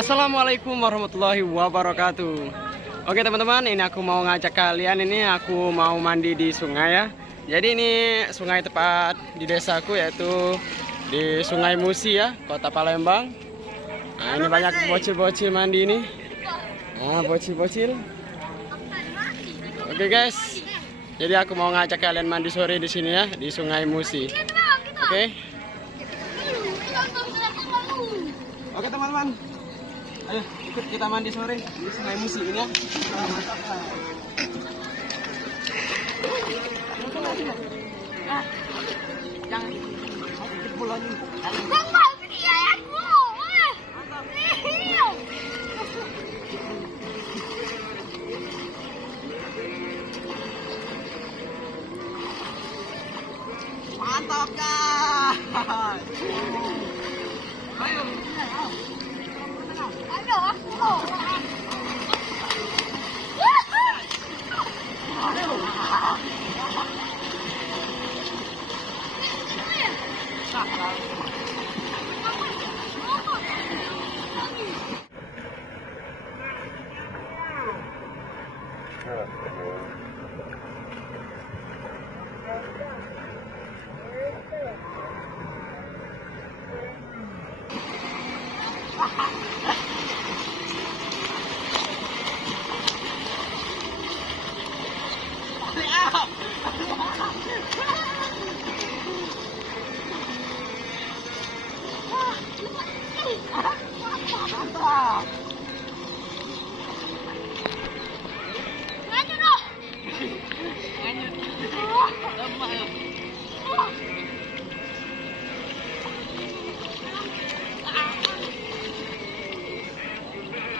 Assalamualaikum warahmatullahi wabarakatuh. Oke teman-teman, ini aku mau ngajak kalian, ini aku mau mandi di sungai ya. Jadi ini sungai tepat di desaku, yaitu di Sungai Musi ya, Kota Palembang. Nah, ini banyak bocil-bocil mandi ini. Nah, bocil-bocil. Oke guys, jadi aku mau ngajak kalian mandi sore di sini ya, di Sungai Musi. Oke. Oke teman-teman, ayo ikut kita mandi sore di Sungai Musi ini ya. Jangan ikut pulang ini. Mantap guys. Ayo.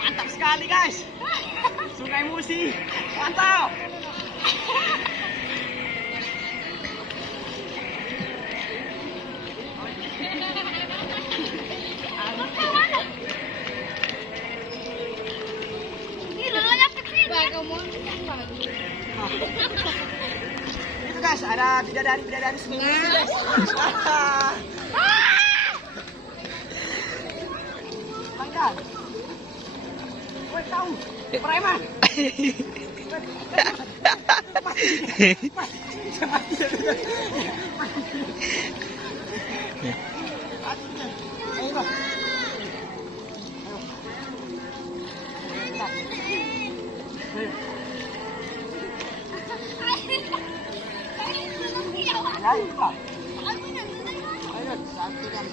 Mantap sekali guys, Sungai Musi, mantap. Itu guys, ada bidadari Sungai Musi guys. Bangkan. Woi tahu, preman. Ayo, salpiran.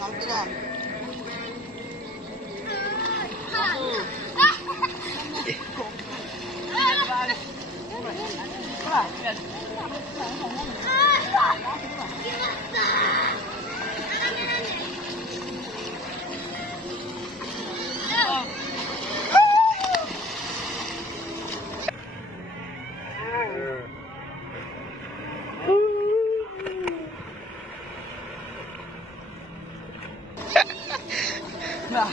Nah.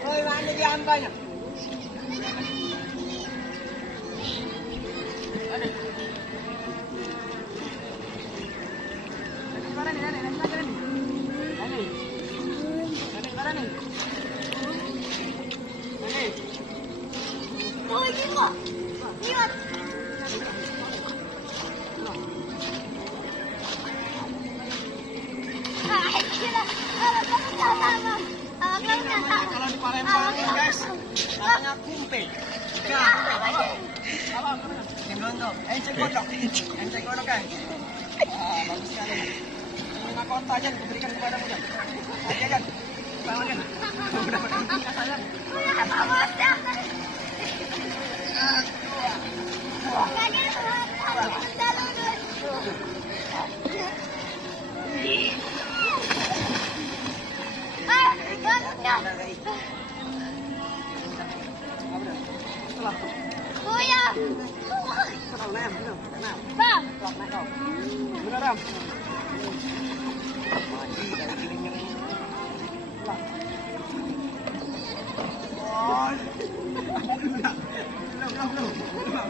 Oi, mana dia banyak? Kalau di Palembang guys, namanya kumpe. Enceng gondok guys. Bagus sekali. Ini mahkota aja diberikan kepadamu guys. Aja kan. Bawa kan. Mudah-mudahan saya.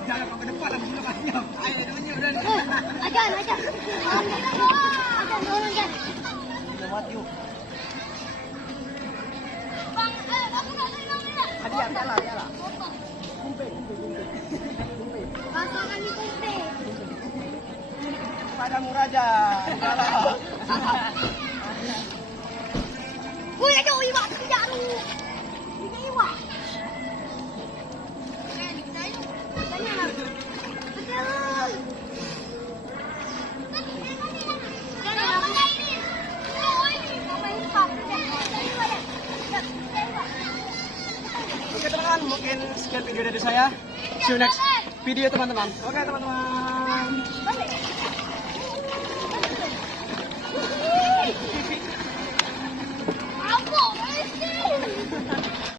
Jangan ke depan, ayo, aja. muat yuk. Bang, aku nggak senang ya. Hadiah, jalan. Apa? Kumpe. Pasangan di kumpe. Padamu raja. Jalan. Wih, ada iwak tidak lu. Ini iwak. Tanya lah. Betul. Oke teman-teman, mungkin sekian video dari saya. See you next video teman-teman. Oke teman-teman. Apa?